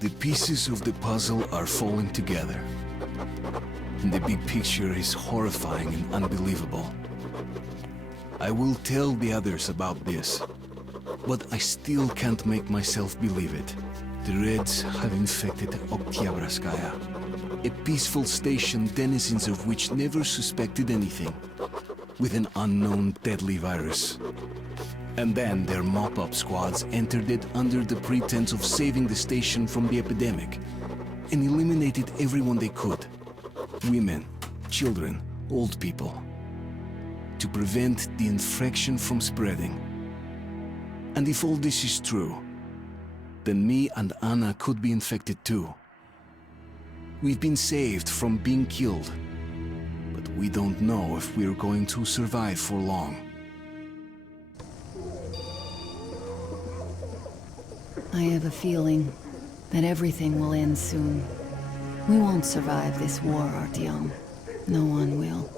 The pieces of the puzzle are falling together. And the big picture is horrifying and unbelievable. I will tell the others about this, but I still can't make myself believe it. The Reds have infected Oktyabrskaya, a peaceful station denizens of which never suspected anything, with an unknown deadly virus. And then their mop-up squads entered it under the pretense of saving the station from the epidemic, and eliminated everyone they could. Women, children, old people. To prevent the infection from spreading. And if all this is true, then me and Anna could be infected too. We've been saved from being killed, but we don't know if we're going to survive for long. I have a feeling that everything will end soon. We won't survive this war, Artyom. No one will.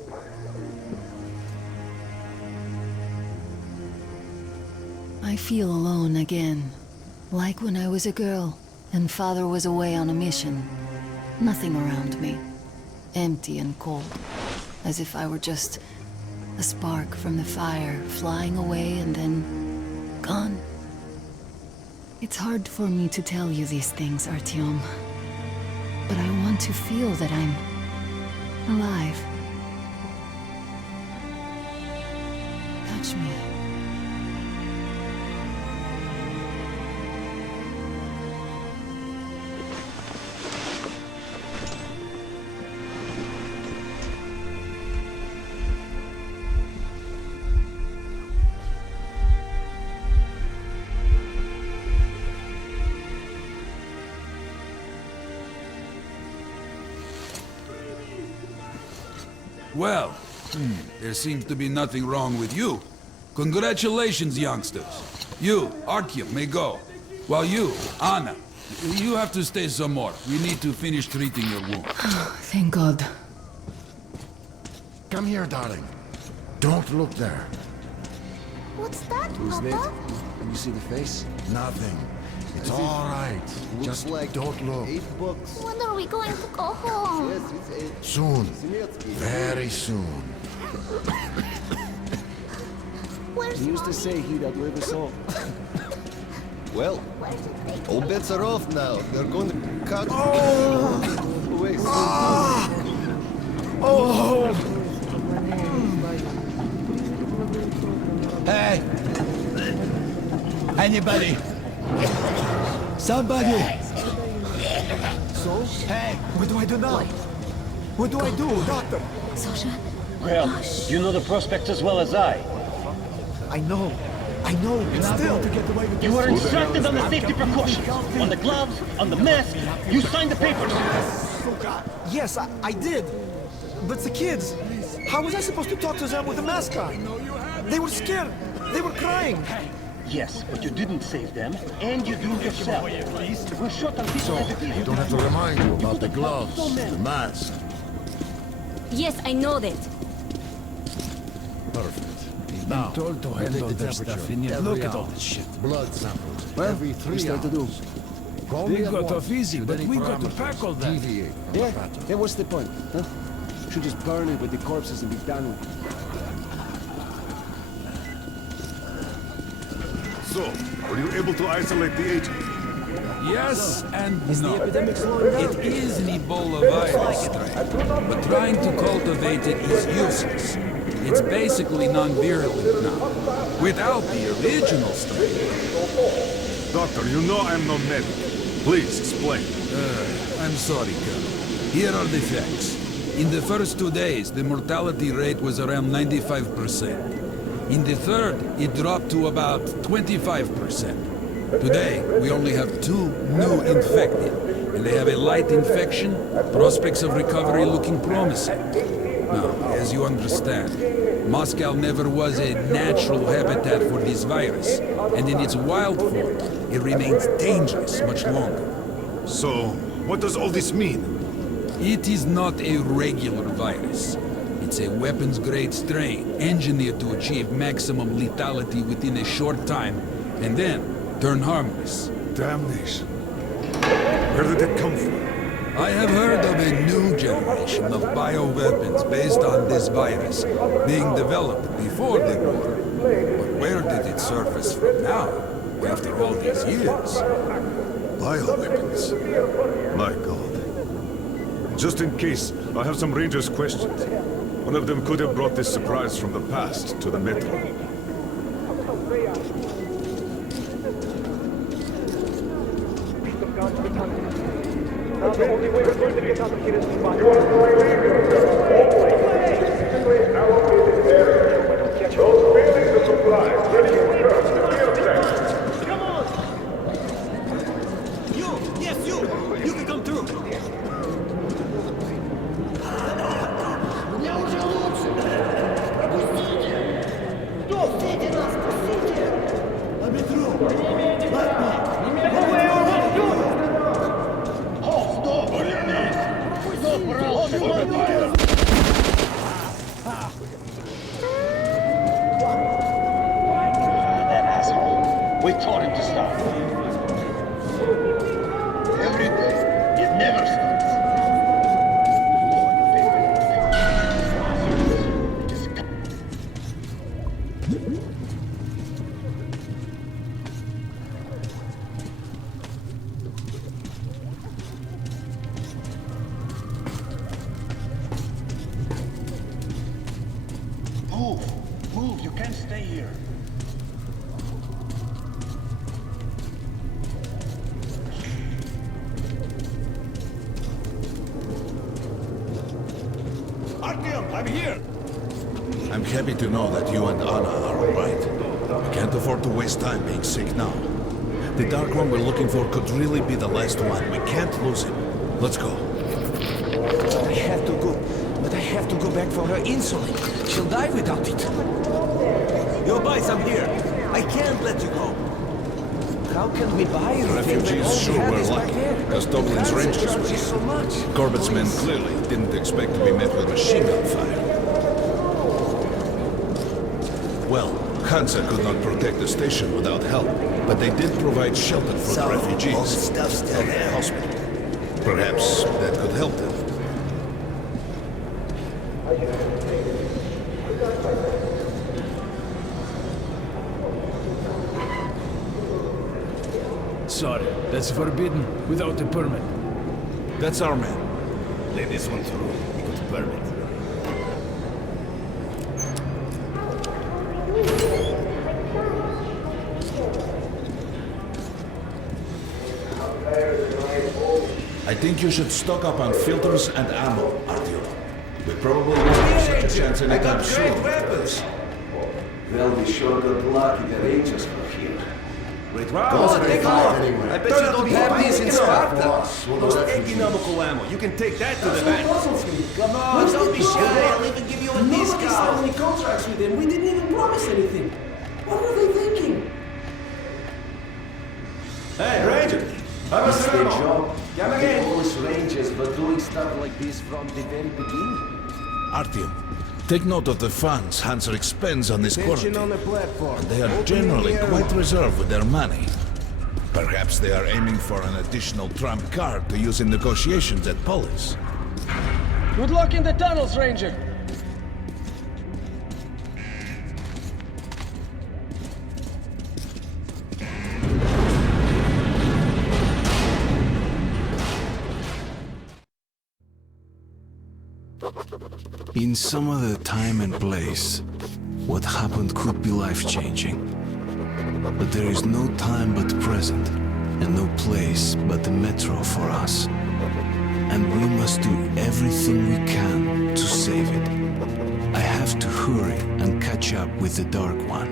I feel alone again, like when I was a girl and Father was away on a mission. Nothing around me, empty and cold, as if I were just a spark from the fire, flying away and then gone. It's hard for me to tell you these things, Artyom, but I want to feel that I'm alive. Touch me. Well, there seems to be nothing wrong with you. Congratulations, youngsters. You, Artyom, may go. While you, Anna, you have to stay some more. We need to finish treating your wound. Thank God. Come here, darling. Don't look there. What's that, Isn't it? Papa? Can you see the face? Nothing. It's all right. Looks Just like don't look. 8 bucks. When are we going to go home? Yes, it's 8. Soon. Semetsky. Very soon. Where's He used to Mommy? say he'd outlive us all. Well, Where's it taking all us? bets are off now. They're going to cut... Wait, Hey! Anybody? Somebody! So? Hey! What do I do now? What do I do, doctor? Sasha? Well, you know the prospects as well as I. I know, but still... You were instructed on the safety precautions, on the gloves, on the mask. You signed the papers. Yes, I did. But the kids, how was I supposed to talk to them with a mask on? They were scared. They were crying. Yes, but you didn't save them, and you doomed yourself. We're short on people I don't have to remind you about the gloves, the mask. Yes, I know that. Perfect. Now, Told to take handle the their temperature. stuff in here. Every Look at all hour. this shit. Blood samples. Well, every 3 we start to do. hours. Call They me at got once off easy, with but any we got to parameters. pack all that. Deviate from the Yeah? pattern. Yeah, what's the point? Huh? Should just burn it with the corpses and be done with it. So, were you able to isolate the agent? Yes and no. It is an Ebola virus strain, but trying to cultivate it is useless. It's basically non-virulent now, without the original strain. Doctor, you know I'm no medic. Please, explain. I'm sorry, Colonel. Here are the facts. In the first 2 days, the mortality rate was around 95%. In the third, it dropped to about 25%. Today, we only have 2 new infected, and they have a light infection, prospects of recovery looking promising. Now, as you understand, Moscow never was a natural habitat for this virus, and in its wild form, it remains dangerous much longer. So, what does all this mean? It is not a regular virus. It's a weapons-grade strain, engineered to achieve maximum lethality within a short time, and then turn harmless. Damnation. Where did it come from? I have heard of a new generation of bioweapons based on this virus being developed before the war. But where did it surface from now, after all these years? Bioweapons? My God. Just in case, I have some Rangers' questions. One of them could have brought this surprise from the past to the Metro. You can come through. That asshole. We taught him to stop. Every day. It never stops. Move, you can't stay here. Artyom, I'm here. I'm happy to know that you and Anna are all right. We can't afford to waste time being sick now. The Dark One we're looking for could really be the last one. We can't lose him. Let's go. I have to go. But I have to go back for her insulin. She'll die without it. Yo, boys, I'm here. I can't let you go. How can we buy The anything when refugees all we sure have were is my lucky, hair? because Dublin's Currency Rangers were charges so here. much. Corbett's men clearly didn't expect to be met with machine gun fire. Well, Hansa could not protect the station without help, but they did provide shelter for the refugees. all the stuff's still And there. a hospital. Perhaps that could help them. Sorry, that's forbidden without a permit. That's our man. Let this one through. We got a permit. I think you should stock up on filters and ammo, Artyom. We probably won't have such a chance anytime soon. weapons. Well, we sure got lucky the Rangers were here. Great Go, take a look. I bet you don't have these in Sparta. Most economical ammo. You can take that to the bank. Come on, don't be shy. I'll even give you a discount. Nobody signed any contracts with them. We didn't even promise anything. What were they thinking? Hey, Ranger! It's their job. The Polish Rangers were doing stuff like this from the very beginning. Artyom, take note of the funds Hansa expends on this quarantine. on the platform. They are generally quite reserved with their money. Perhaps they are aiming for an additional trump card to use in negotiations at Polis. Good luck in the tunnels, Ranger. In some other time and place, what happened could be life-changing. But there is no time but present, and no place but the Metro for us. And we must do everything we can to save it. I have to hurry and catch up with the Dark One.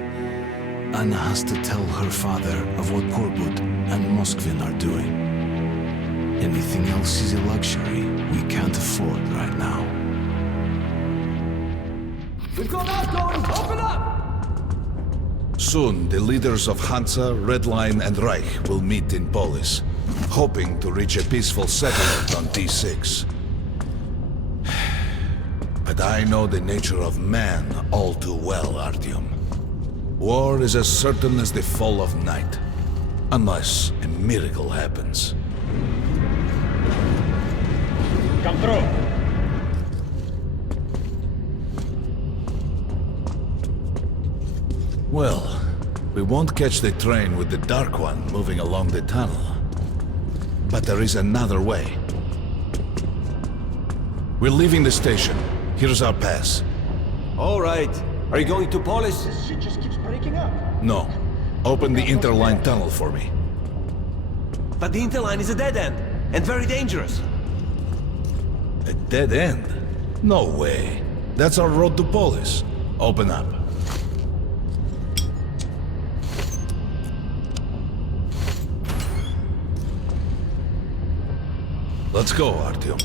Anna has to tell her father of what Korbut and Moskvin are doing. Anything else is a luxury we can't afford right now. We've got that going! Open up! Soon, the leaders of Hansa, Red Line, and Reich will meet in Polis, hoping to reach a peaceful settlement on D6. But I know the nature of man all too well, Artyom. War is as certain as the fall of night, unless a miracle happens. Come through. Well, we won't catch the train with the Dark One moving along the tunnel. But there is another way. We're leaving the station. Here's our pass. All right. Are you going to Polis? This shit just keeps breaking up. No. Open the interline tunnel for me. But the interline is a dead end, and very dangerous. A dead end? No way. That's our road to Polis. Open up. Let's go, Artyom.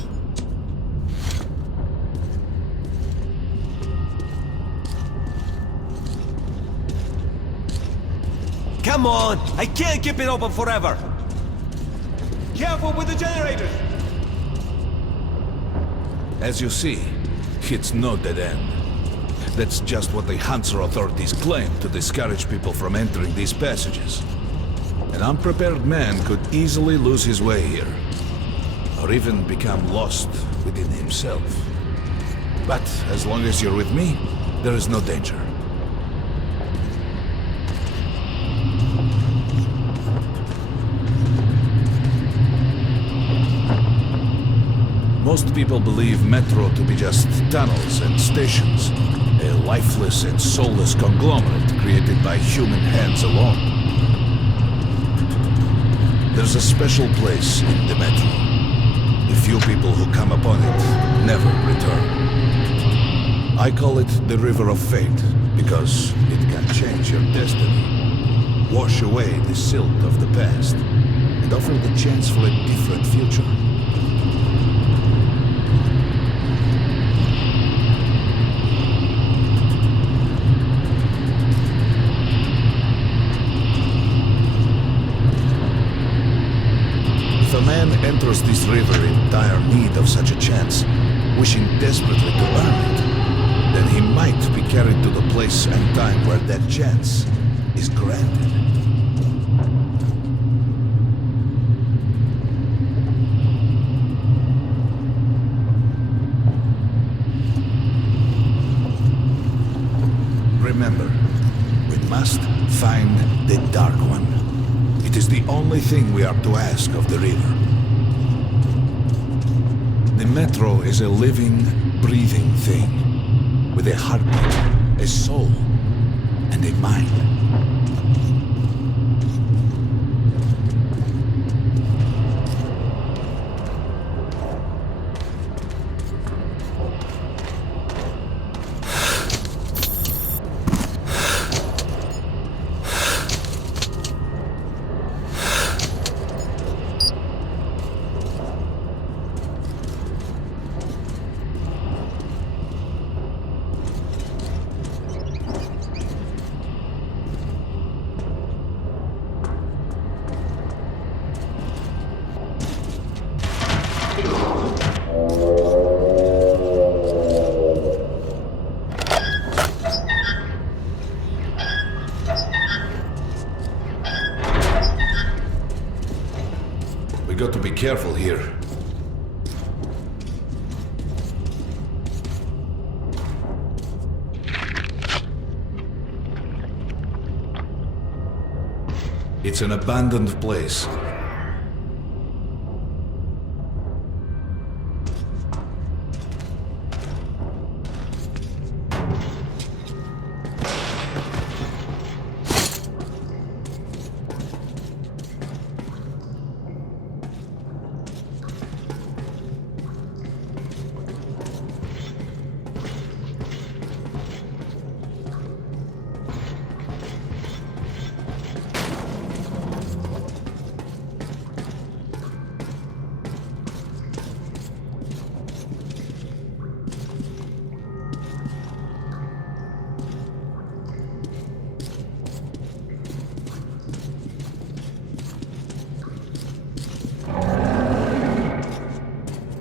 Come on! I can't keep it open forever! Careful with the generators! As you see, it's no dead end. That's just what the Hansa authorities claim to discourage people from entering these passages. An unprepared man could easily lose his way here, or even become lost within himself. But as long as you're with me, there is no danger. Most people believe Metro to be just tunnels and stations, a lifeless and soulless conglomerate created by human hands alone. There's a special place in the Metro. The few people who come upon it never return. I call it the River of Fate because it can change your destiny, wash away the silt of the past, and offer the chance for a different future. If a man enters this river in dire need of such a chance, wishing desperately to earn it, then he might be carried to the place and time where that chance is granted. Remember, we must find the Dark One. It is the only thing we are to ask of the river. The Metro is a living, breathing thing, with a heartbeat, a soul, and a mind. We got to be careful here. It's an abandoned place.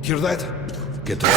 Hear that? Get ready.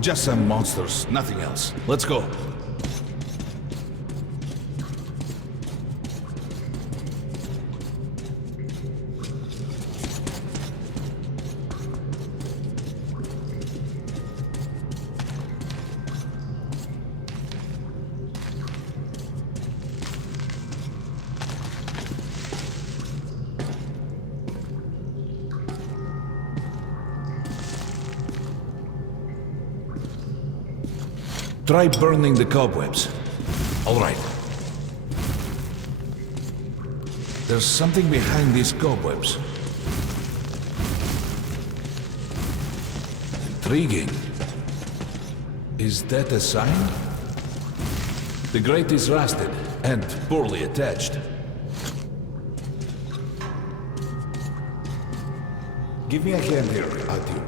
Just some monsters, nothing else. Let's go. Try burning the cobwebs. All right. There's something behind these cobwebs. Intriguing. Is that a sign? The grate is rusted and poorly attached. Give me a hand here, Artyom.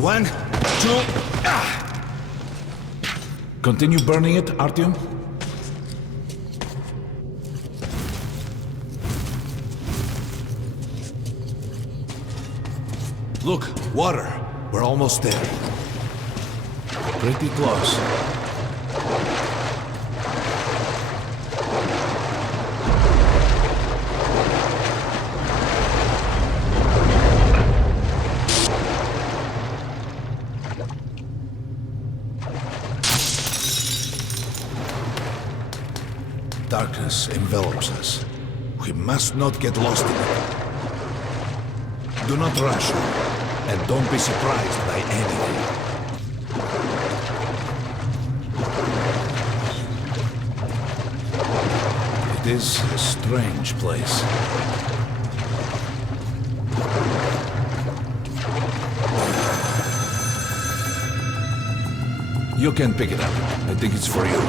One, two, Continue burning it, Artyom. Look, water. We're almost there. Pretty close. Darkness envelops us. We must not get lost in it. Do not rush, and don't be surprised by anything. It is a strange place. You can pick it up. I think it's for you.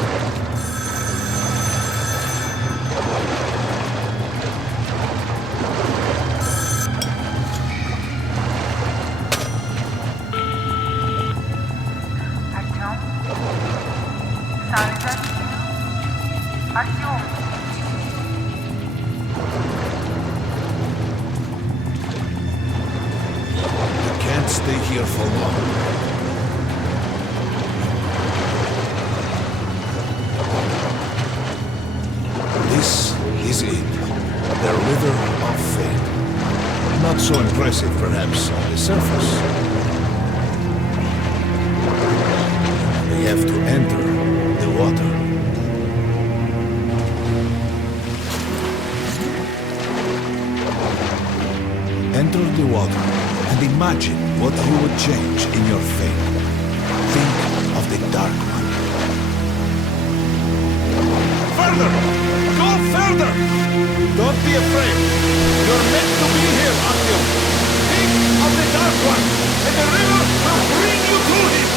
Stay here for long. This is it. The River of Fate. Not so impressive, perhaps, on the surface. We have to enter the water. Enter the water. And imagine what you would change in your fate. Think of the Dark One. Further! Go further! Don't be afraid. You're meant to be here, Artyom. Think of the Dark One, and the river will bring you to him!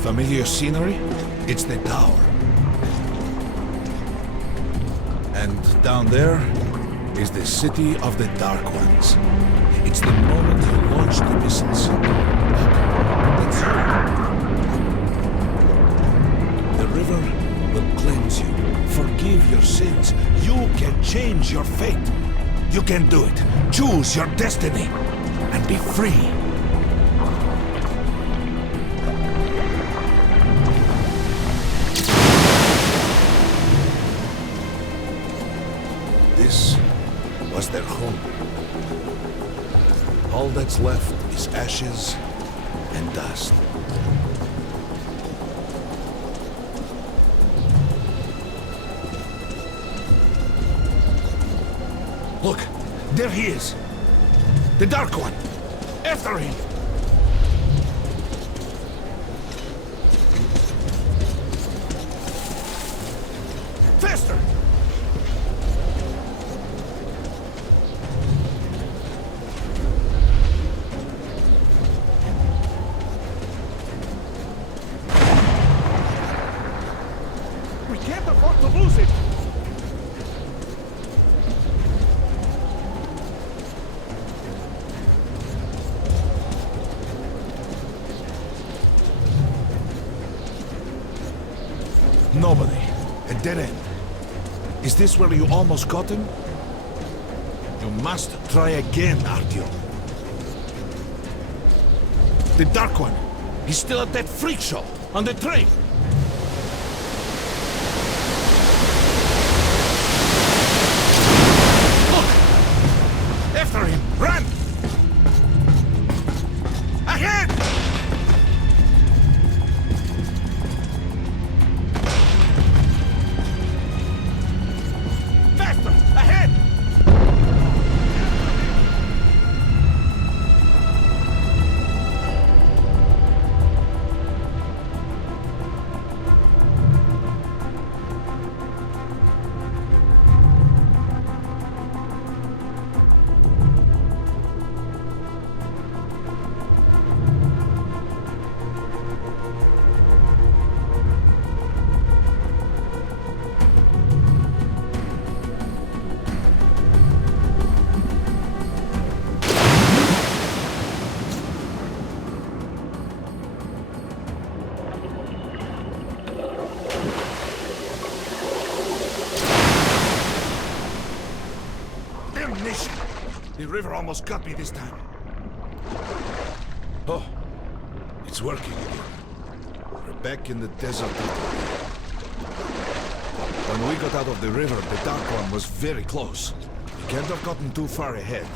Familiar scenery? It's the tower. And down there is the city of the Dark Ones. It's the moment you launch the missiles. That's all. The river will cleanse you, forgive your sins. You can change your fate. You can do it. Choose your destiny and be free. that's left is ashes and dust. Look, there he is. The Dark One. After him. Faster! We can't afford to lose it! Nobody. A dead end. Is this where you almost got him? You must try again, Artyom. The Dark One. He's still at that freak show on the train. Look! After him! Run! Ahead! The river almost got me this time. Oh, it's working again. We're back in the desert. When we got out of the river, the Dark One was very close. We can't have gotten too far ahead.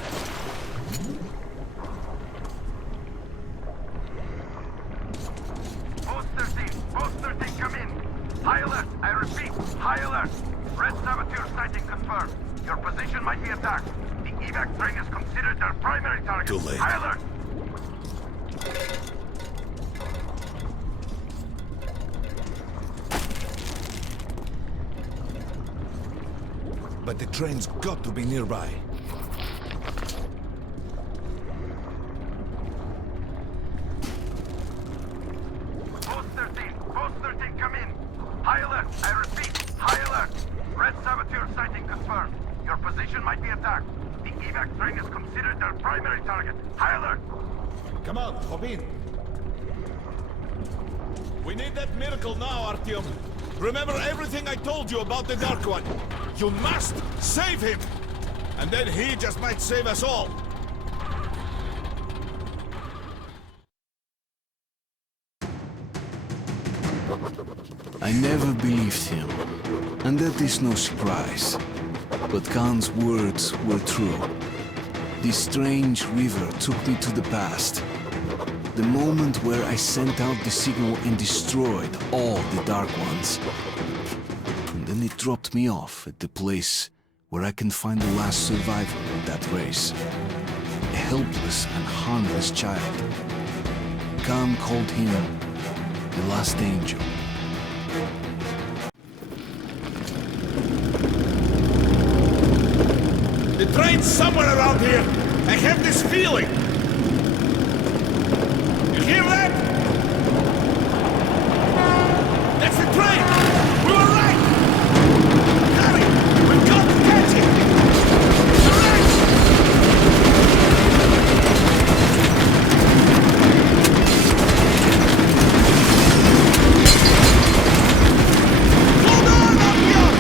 Post 13, come in. High alert, I repeat, high alert. Red saboteur sighting confirmed. Your position might be attacked. The evac train is considered their primary target. Too late. High alert. But the train's got to be nearby. Post 13, come in. High alert, I repeat, high alert. Red saboteur sighting confirmed. Your position might be attacked. The evac train is considered their primary target. High alert. Come on, hop in. We need that miracle now, Artyom. Remember everything I told you about the Dark One. You must save him! And then he just might save us all. I never believed him, and that is no surprise. But Khan's words were true. This strange river took me to the past. The moment where I sent out the signal and destroyed all the Dark Ones. And then it dropped me off at the place where I can find the last survivor of that race. A helpless and harmless child. Khan called him the last angel. The train's somewhere around here. I have this feeling. You hear that? That's the train! We were right! Hurry! We've got to catch it! Hold on, Artyom!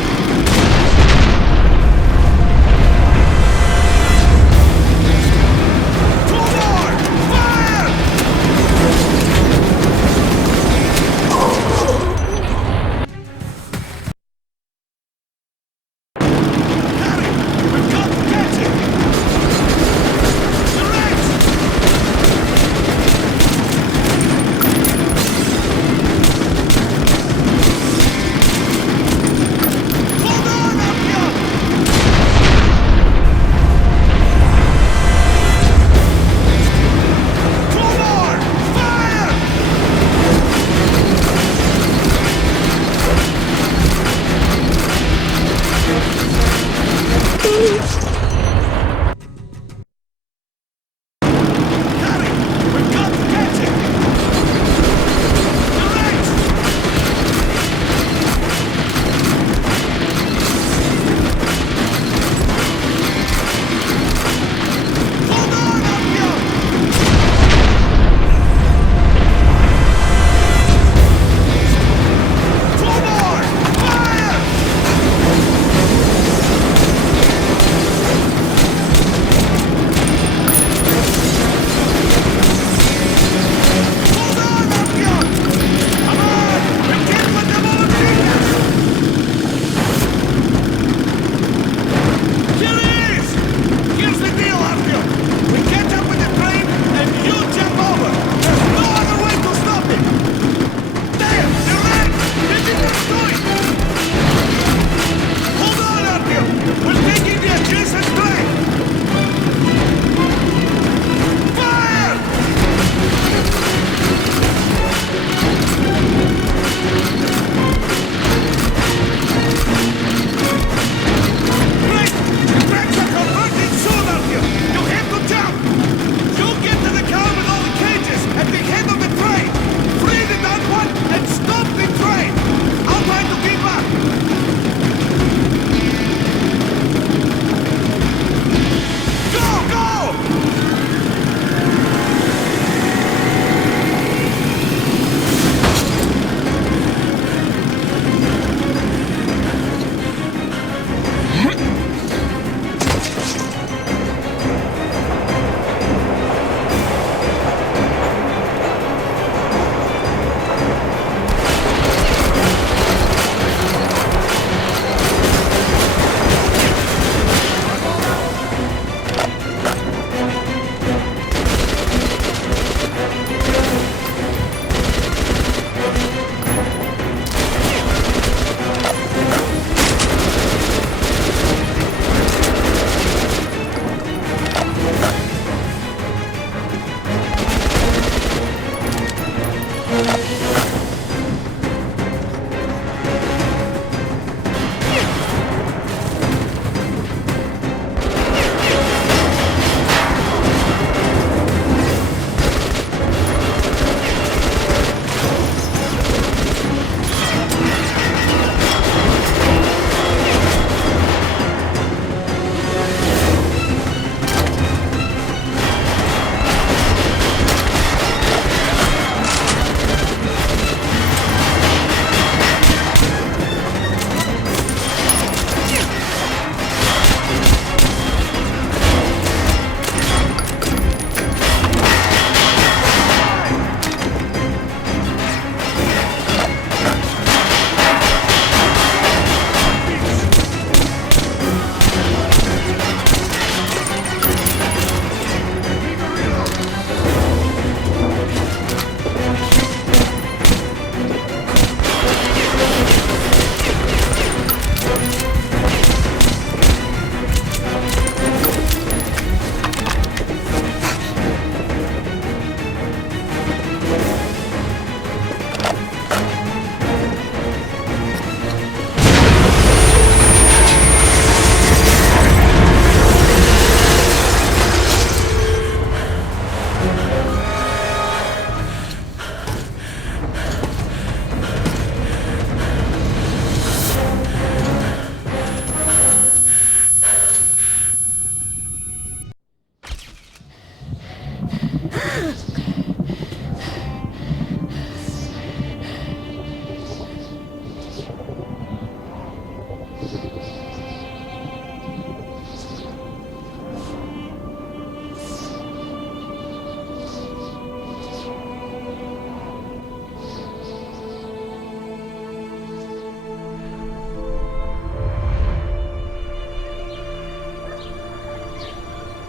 Two more! Fire!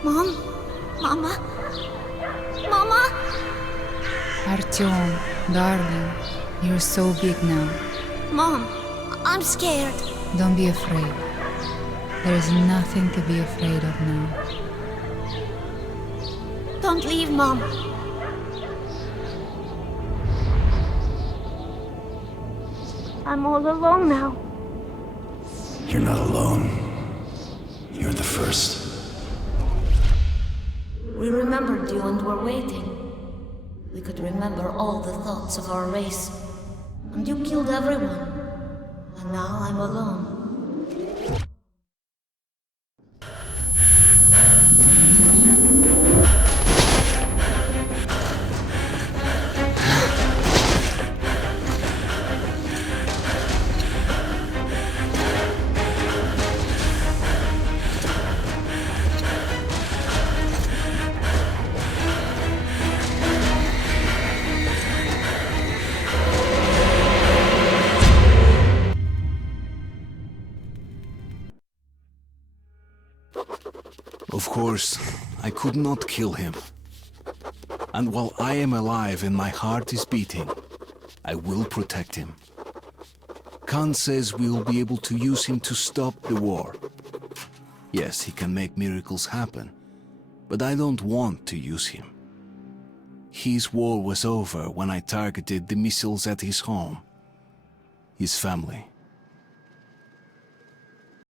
Mom? Mama? Mama? Artyom, darling, you're so big now. Mom, I'm scared. Don't be afraid. There is nothing to be afraid of now. Don't leave, Mom. I'm all alone now. You're not alone. You're the first. We remembered you and were waiting. We could remember all the thoughts of our race. And you killed everyone. And now I'm alone. Of course, I could not kill him. And while I am alive and my heart is beating, I will protect him. Khan says we will be able to use him to stop the war. Yes, he can make miracles happen, but I don't want to use him. His war was over when I targeted the missiles at his home. His family